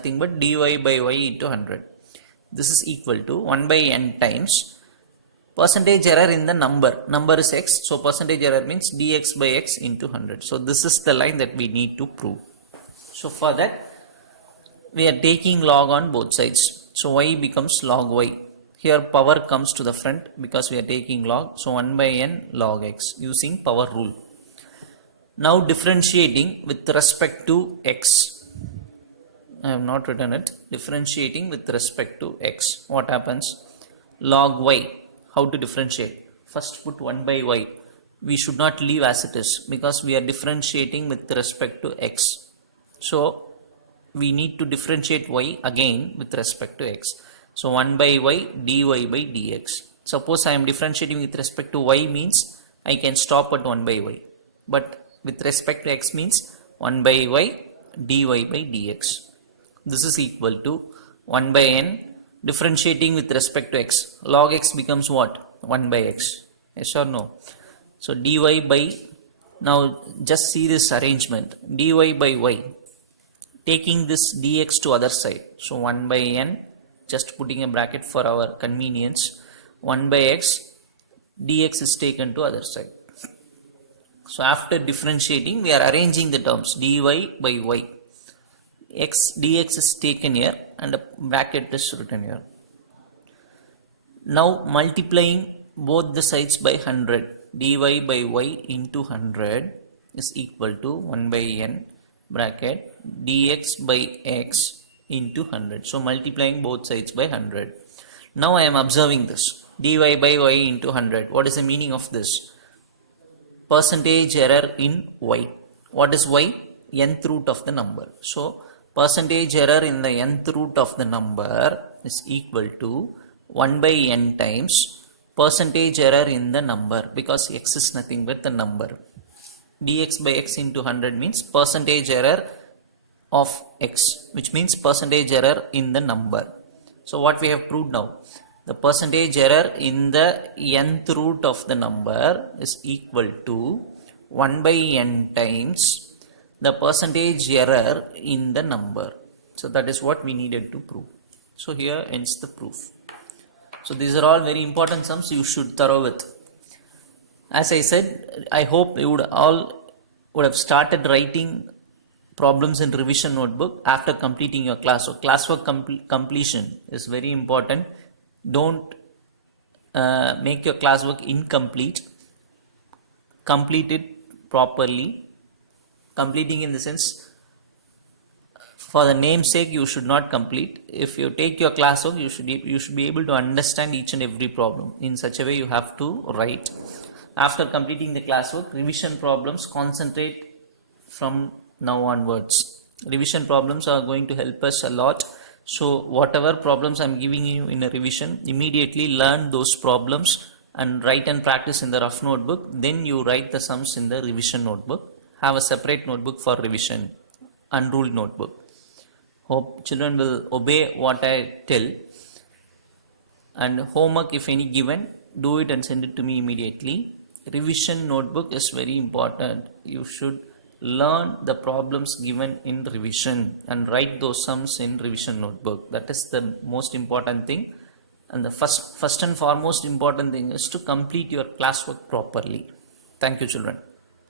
nothing but dy by y into 100. This is equal to 1 by n times percentage error in the number is x, so percentage error means dx by x into 100. So this is the line that we need to prove. So for that we are taking log on both sides, so y becomes log y. Here power comes to the front because we are taking log, so 1 by n log x using power rule. Now differentiating with respect to x, I have not written it. Differentiating with respect to x, what happens? Log y. How to differentiate? First put 1 by y. We should not leave as it is because we are differentiating with respect to x. So we need to differentiate y again with respect to x. So 1 by y dy by dx. Suppose I am differentiating with respect to y means I can stop at 1 by y. But with respect to x means 1 by y dy by dx. This is equal to 1 by n differentiating with respect to x. Log x becomes what? 1 by x. Yes or no? So dy by, now just see this arrangement. Dy by y. Taking this dx to other side. So 1 by n, just putting a bracket for our convenience. 1 by x, dx is taken to other side. So after differentiating, we are arranging the terms dy by y. X dx is taken here and a bracket is written here. Now multiplying both the sides by 100, dy by y into 100 is equal to 1 by n bracket dx by x into 100. So multiplying both sides by 100. Now I am observing this dy by y into 100. What is the meaning of this? Percentage error in y. What is y? Nth root of the number. So percentage error in the nth root of the number is equal to 1 by n times percentage error in the number, because x is nothing but the number. Dx by x into 100 means percentage error of x, which means percentage error in the number. So what we have proved now? The percentage error in the nth root of the number is equal to 1 by n times the percentage error in the number. So that is what we needed to prove. So here ends the proof. So these are all very important sums you should thorough with. As I said, I hope you would have started writing problems in revision notebook after completing your class. So classwork completion is very important. Don't make your classwork incomplete. Complete it properly. Completing in the sense, for the name's sake, you should not complete. If you take your classwork, you should be able to understand each and every problem. In such a way, you have to write. After completing the classwork, revision problems, concentrate from now onwards. Revision problems are going to help us a lot. So whatever problems I am giving you in a revision, immediately learn those problems and write and practice in the rough notebook. Then you write the sums in the revision notebook. Have a separate notebook for revision, unruled notebook. Hope children will obey what I tell. And homework, if any given, do it and send it to me immediately. Revision notebook is very important. You should learn the problems given in revision and write those sums in revision notebook. That is the most important thing. And the first and foremost important thing is to complete your classwork properly. Thank you, children.